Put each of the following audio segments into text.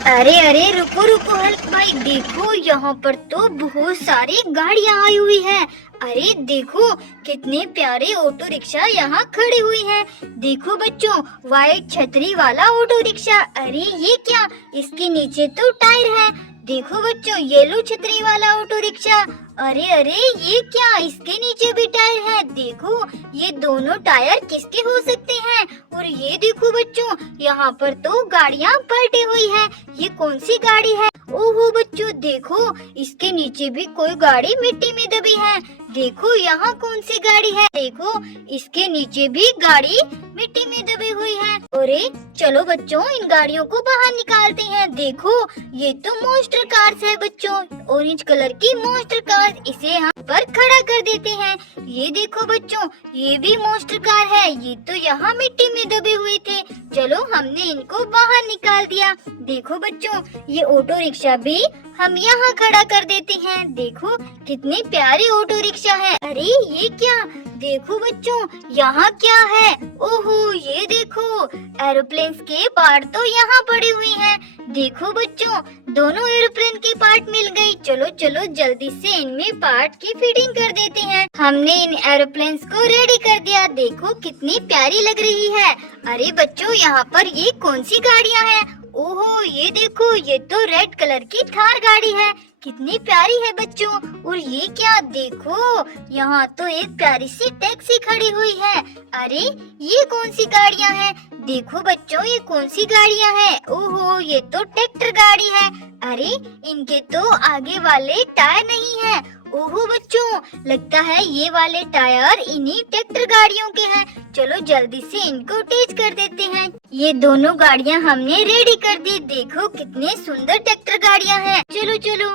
अरे अरे रुको रुको हल्क भाई, देखो यहाँ पर तो बहुत सारी गाड़ियाँ आई हुई है। अरे देखो कितने प्यारे ऑटो रिक्शा यहाँ खड़ी हुई हैं। देखो बच्चों, व्हाइट छतरी वाला ऑटो रिक्शा। अरे ये क्या, इसके नीचे तो टायर है। देखो बच्चों, येलो छतरी वाला ऑटो रिक्शा। अरे अरे ये क्या, इसके नीचे भी टायर है। देखो ये दोनों टायर किसके हो सकते हैं। और ये देखो बच्चों, यहाँ पर तो गाड़ियाँ पलटी हुई है। ये कौन सी गाड़ी है। ओहो बच्चों देखो, इसके नीचे भी कोई गाड़ी मिट्टी में दबी है। देखो यहाँ कौन सी गाड़ी है। देखो इसके नीचे भी गाड़ी मिट्टी में दबी हुई है। अरे चलो बच्चों, इन गाड़ियों को बाहर निकालते हैं। देखो ये तो मॉन्स्टर कार्स है बच्चों, ऑरेंज कलर की मॉन्स्टर कार। इसे यहाँ पर खड़ा कर देते हैं। ये देखो बच्चों, ये भी मॉन्स्टर कार है। ये तो यहाँ मिट्टी में दबे हुए थे। चलो हमने इनको बाहर निकाल दिया। देखो बच्चों, ये ऑटो रिक्शा भी हम यहाँ खड़ा कर देते हैं। देखो कितने प्यारे ऑटो रिक्शा है। अरे ये क्या, देखो बच्चों यहाँ क्या है। ओहो ये देखो, एरोप्लेन के पार्ट तो यहाँ पड़ी हुई हैं। देखो बच्चों, दोनों एरोप्लेन के पार्ट मिल गई। चलो चलो जल्दी से इनमें पार्ट की फिटिंग कर देते हैं। हमने इन एरोप्लेन्स को रेडी कर दिया। देखो कितनी प्यारी लग रही है। अरे बच्चों, यहाँ पर ये कौन सी गाड़ियाँ हैं। ओहो ये देखो, ये तो रेड कलर की थार गाड़ी है। कितनी प्यारी है बच्चों। और ये क्या, देखो यहाँ तो एक प्यारी सी टैक्सी खड़ी हुई है। अरे ये कौन सी गाड़ियाँ हैं। देखो बच्चों, ये कौन सी गाड़ियाँ हैं। ओहो ये तो ट्रैक्टर गाड़ी है। अरे इनके तो आगे वाले टायर नहीं है। ओहो बच्चों, लगता है ये वाले टायर इन्हीं ट्रैक्टर गाड़ियों के हैं। चलो जल्दी से इनको टेस्ट कर देते हैं। ये दोनों गाड़ियाँ हमने रेडी कर दी। देखो कितने सुंदर ट्रैक्टर गाड़ियाँ हैं। चलो चलो।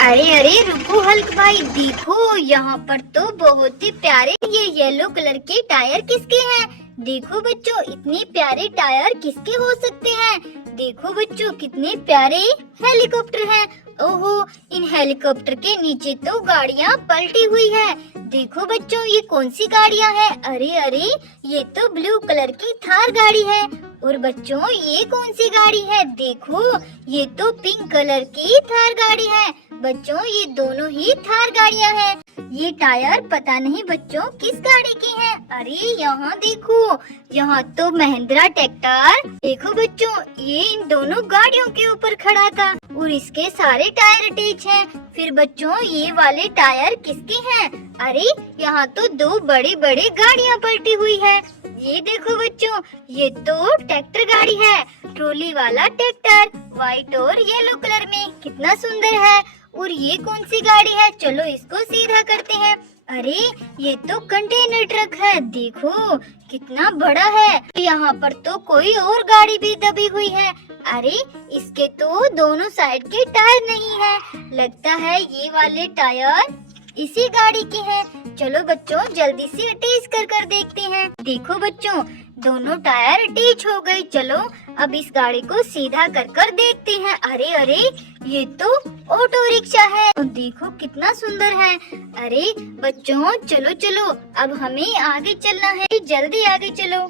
अरे अरे रुको हल्क भाई, देखो यहाँ पर तो बहुत ही प्यारे ये येलो कलर के टायर किसके हैं। देखो बच्चों, इतने प्यारे टायर किसके हो सकते हैं। देखो बच्चों, कितने प्यारे हेलीकॉप्टर हैं। ओहो, इन हेलीकॉप्टर के नीचे तो गाड़ियाँ पलटी हुई है। देखो बच्चों, ये कौन सी गाड़ियाँ हैं। अरे अरे ये तो ब्लू कलर की थार गाड़ी है। और बच्चों ये कौन सी गाड़ी है। देखो ये तो पिंक कलर की थार गाड़ी है। बच्चों ये दोनों ही थार गाड़ियाँ हैं। ये टायर पता नहीं बच्चों किस गाड़ी की है। अरे यहाँ देखो, यहाँ तो महिंद्रा ट्रैक्टर। देखो बच्चों, ये इन दोनों गाड़ियों के ऊपर खड़ा था और इसके सारे टायर अटैच हैं। फिर बच्चों ये वाले टायर किसके हैं। अरे यहाँ तो दो बड़ी बड़ी गाड़ियाँ पलटी हुई है। ये देखो बच्चों, ये तो ट्रैक्टर गाड़ी है, ट्रॉली वाला ट्रैक्टर, व्हाइट और येलो कलर में। कितना सुंदर है। और ये कौन सी गाड़ी है। चलो इसको सीधा करते हैं। अरे ये तो कंटेनर ट्रक है। देखो कितना बड़ा है। यहाँ पर तो कोई और गाड़ी भी दबी हुई है। अरे इसके तो दोनों साइड के टायर नहीं है। लगता है ये वाले टायर इसी गाड़ी के हैं। चलो बच्चों जल्दी से अटैच कर देखते हैं। देखो बच्चों, दोनों टायर अटैच हो गए। चलो अब इस गाड़ी को सीधा कर देखते हैं। अरे अरे ये तो ऑटो रिक्शा है। देखो कितना सुंदर है। अरे बच्चों चलो चलो, अब हमें आगे चलना है। जल्दी आगे चलो।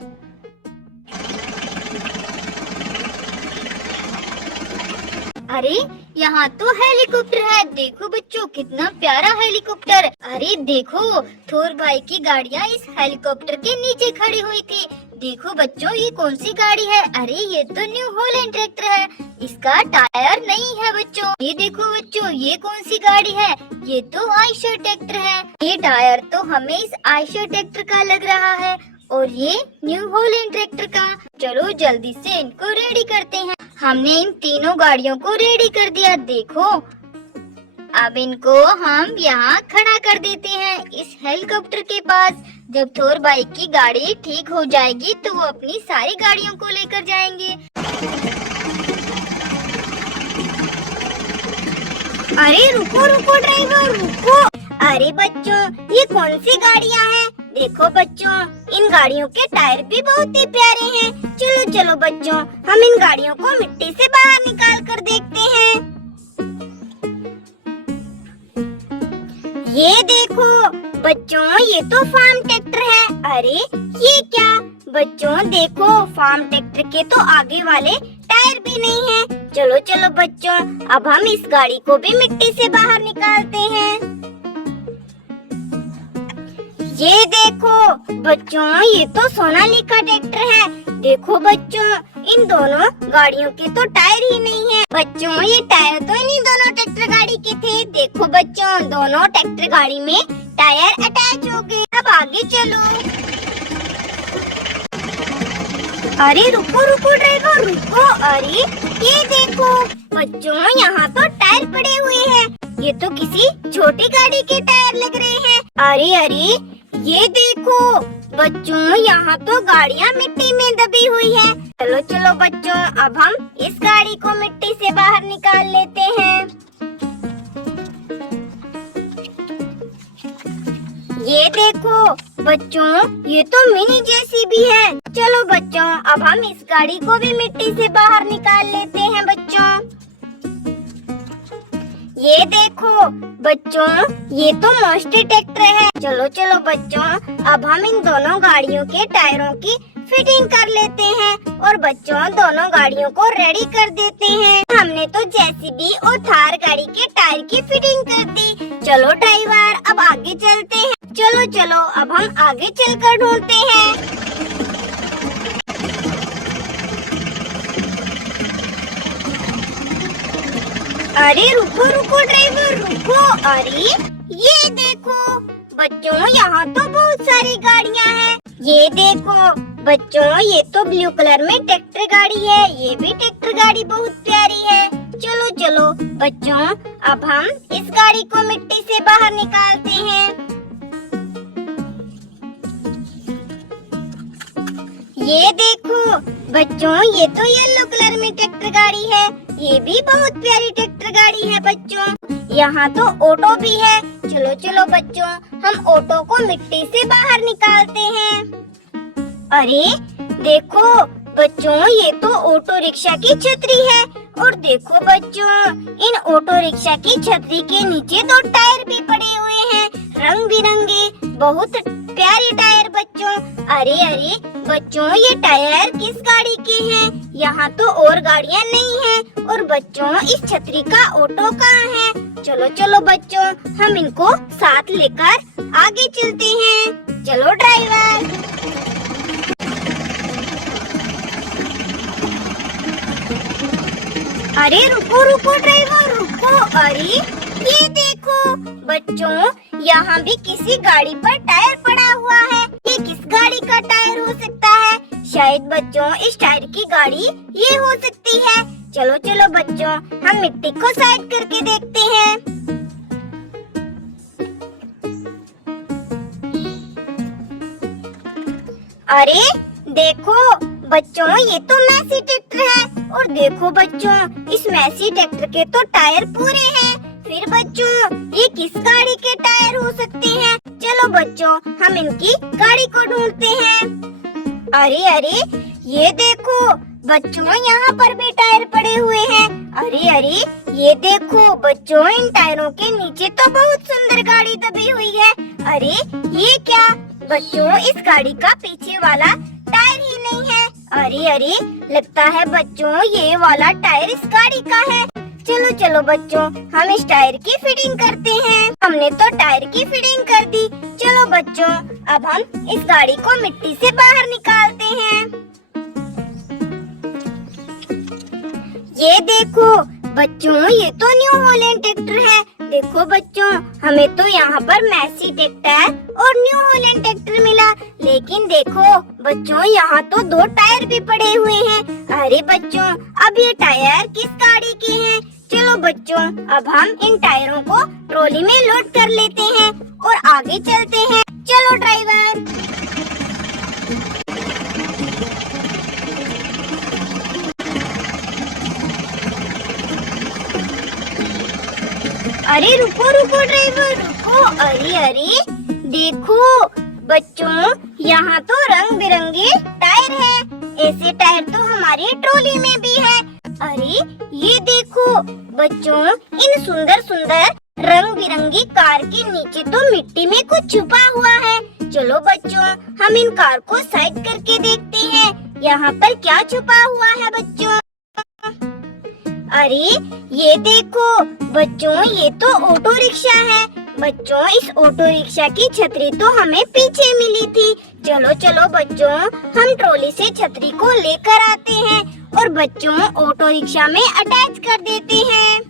अरे यहाँ तो हेलीकॉप्टर है। देखो बच्चों कितना प्यारा हेलीकॉप्टर। अरे देखो, थोर भाई की गाड़ियाँ इस हेलीकॉप्टर के नीचे खड़ी हुई थी। देखो बच्चों, ये कौन सी गाड़ी है। अरे ये तो न्यू हॉलैंड ट्रैक्टर है। इसका टायर नहीं है बच्चों। ये देखो बच्चों, ये कौन सी गाड़ी है। ये तो आयशर ट्रैक्टर है। ये टायर तो हमें इस आयशर ट्रैक्टर का लग रहा है और ये न्यू हॉलैंड ट्रैक्टर का। चलो जल्दी से इनको रेडी करते हैं। हमने इन तीनों गाड़ियों को रेडी कर दिया। देखो अब इनको हम यहाँ खड़ा कर देते हैं इस हेलीकॉप्टर के पास। जब थोर बाइक की गाड़ी ठीक हो जाएगी तो वो अपनी सारी गाड़ियों को लेकर जाएंगे। अरे रुको रुको ड्राइवर रुको। अरे बच्चों, ये कौन सी गाड़ियाँ हैं। देखो बच्चों, इन गाड़ियों के टायर भी बहुत ही प्यारे हैं। चलो चलो बच्चों, हम इन गाड़ियों को मिट्टी से बाहर निकाल कर देखते हैं। ये देखो बच्चों, ये तो फार्म ट्रैक्टर है। अरे ये क्या, बच्चों देखो, फार्म ट्रैक्टर के तो आगे वाले टायर भी नहीं है। चलो चलो बच्चों, अब हम इस गाड़ी को भी मिट्टी से बाहर निकालते हैं। ये देखो बच्चों, ये तो सोनालिका ट्रैक्टर है। देखो बच्चों, इन दोनों गाड़ियों के तो टायर ही नहीं है। बच्चों, ये टायर तो इन्हीं दोनों ट्रैक्टर गाड़ी के थे। देखो बच्चों, दोनों ट्रैक्टर गाड़ी में टायर अटैच हो गए। अब आगे चलो। अरे रुको रुको ड्राइवर, रुको। अरे ये देखो बच्चों, यहाँ तो टायर पड़े हुए हैं। ये तो किसी छोटी गाड़ी के टायर लग रहे हैं। अरे अरे ये देखो बच्चों, यहाँ तो गाड़ियाँ मिट्टी में दबी हुई है। चलो चलो बच्चों, अब हम इस गाड़ी को मिट्टी से बाहर निकाल लेते हैं। ये देखो बच्चों, ये तो मिनी जेसीबी है। चलो बच्चों, अब हम इस गाड़ी को भी मिट्टी से बाहर निकाल लेते हैं। बच्चों ये देखो बच्चों, ये तो मोस्टी ट्रैक्टर है। चलो चलो बच्चों, अब हम इन दोनों गाड़ियों के टायरों की फिटिंग कर लेते हैं और बच्चों दोनों गाड़ियों को रेडी कर देते हैं। हमने तो जेसीबी और थार गाड़ी के टायर की फिटिंग कर दी। चलो ड्राइवर, अब आगे चलते हैं। चलो चलो, अब हम आगे चलकर ढूंढते हैं। अरे रुको रुको ड्राइवर, रुको। अरे ये देखो बच्चों, यहाँ तो बहुत सारी गाड़ियाँ हैं। ये देखो बच्चों, ये तो ब्लू कलर में ट्रैक्टर गाड़ी है। ये भी ट्रैक्टर गाड़ी बहुत प्यारी है। चलो चलो बच्चों, अब हम इस गाड़ी को मिट्टी से बाहर निकालते हैं। ये देखो बच्चों, ये तो येलो कलर में ट्रैक्टर गाड़ी है। ये भी बहुत प्यारी ट्रैक्टर गाड़ी है। बच्चों यहाँ तो ऑटो भी है। चलो चलो बच्चों, हम ऑटो को मिट्टी से बाहर निकालते हैं। अरे देखो बच्चों, ये तो ऑटो रिक्शा की छतरी है। और देखो बच्चों, इन ऑटो रिक्शा की छतरी के नीचे दो टायर भी पड़े हुए हैं, रंग बिरंगे, बहुत प्यारे टायर। बच्चों अरे अरे बच्चों, ये टायर किस गाड़ी के हैं? यहाँ तो और गाड़ियाँ नहीं हैं। और बच्चों, इस छतरी का ऑटो कहाँ है? चलो चलो बच्चों, हम इनको साथ लेकर आगे चलते हैं। चलो ड्राइवर। अरे रुको रुको ड्राइवर, रुको। अरे ये देखो बच्चों, यहाँ भी किसी गाड़ी पर टायर पड़ा हुआ है। ये किस गाड़ी का टायर हो सकता है? शायद बच्चों इस टायर की गाड़ी ये हो सकती है। चलो चलो बच्चों, हम मिट्टी को साइड करके देखते हैं। अरे देखो बच्चों, ये तो मैसी ट्रैक्टर है। और देखो बच्चों, इस मैसी ट्रैक्टर के तो टायर पूरे हैं। फिर बच्चों, ये किस गाड़ी के टायर हो सकते हैं? चलो बच्चों, हम इनकी गाड़ी को ढूंढते हैं। अरे अरे ये देखो बच्चों, यहाँ पर भी टायर पड़े हुए हैं। अरे अरे ये देखो बच्चों, इन टायरों के नीचे तो बहुत सुंदर गाड़ी दबी हुई है। अरे ये क्या बच्चों, इस गाड़ी का पीछे वाला टायर ही नहीं है। अरे अरे लगता है बच्चों, ये वाला टायर इस गाड़ी का है। चलो चलो बच्चों, हम इस टायर की फिटिंग करते हैं। हमने तो टायर की फिटिंग कर दी। चलो बच्चों, अब हम इस गाड़ी को मिट्टी से बाहर निकालते हैं। ये देखो बच्चों, ये तो न्यू हॉलैंड ट्रैक्टर है। देखो बच्चों, हमें तो यहाँ पर मैसी ट्रैक्टर और न्यू हॉलैंड ट्रैक्टर मिला। लेकिन देखो बच्चों, यहाँ तो दो टायर भी पड़े हुए हैं। अरे बच्चों, अब ये टायर किस गाड़ी के हैं? चलो बच्चों, अब हम इन टायरों को ट्रॉली में लोड कर लेते हैं और आगे चलते हैं। चलो ड्राइवर। अरे रुको रुको ड्राइवर, रुको। अरे अरे देखो बच्चों, यहाँ तो रंग बिरंगे टायर है। ऐसे टायर तो हमारी ट्रॉली में भी है। अरे ये देखो बच्चों, इन सुंदर सुंदर रंग बिरंगी कार के नीचे तो मिट्टी में कुछ छुपा हुआ है। चलो बच्चों, हम इन कार को साइड करके देखते हैं यहाँ पर क्या छुपा हुआ है बच्चों। अरे ये देखो बच्चों, ये तो ऑटो रिक्शा है। बच्चों, इस ऑटो रिक्शा की छतरी तो हमें पीछे मिली थी। चलो चलो बच्चों, हम ट्रॉली से छतरी को लेकर आते हैं और बच्चों ऑटो रिक्शा में अटैच कर देते हैं।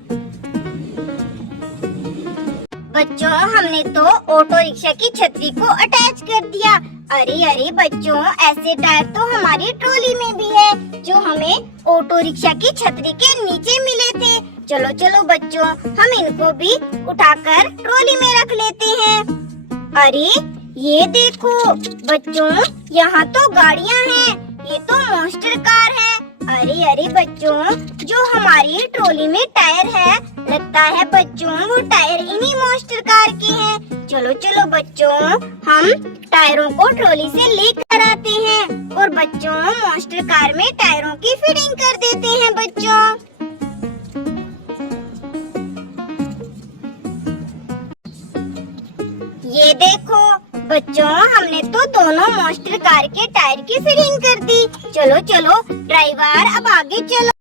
बच्चों, हमने तो ऑटो रिक्शा की छतरी को अटैच कर दिया। अरे अरे बच्चों, ऐसे टायर तो हमारी ट्रॉली में भी है जो हमें ऑटो रिक्शा की छतरी के नीचे मिले थे। चलो चलो बच्चों, हम इनको भी उठाकर ट्रॉली में रख लेते हैं। अरे ये देखो बच्चों, यहाँ तो गाड़ियाँ हैं। ये तो मॉन्स्टर कार है। अरे अरे बच्चों, जो हमारी ट्रॉली में टायर है, लगता है बच्चों वो टायर इन्हीं मॉन्स्टर कार के हैं। चलो चलो बच्चों, हम टायरों को ट्रॉली से लेकर आते हैं और बच्चों मॉन्स्टर कार में टायरों की फिटिंग कर देते हैं बच्चों। ये देखो बच्चों, हमने तो दोनों मॉन्स्टर कार के टायर की फिटिंग कर दी। चलो चलो ड्राइवर, अब आगे चलो।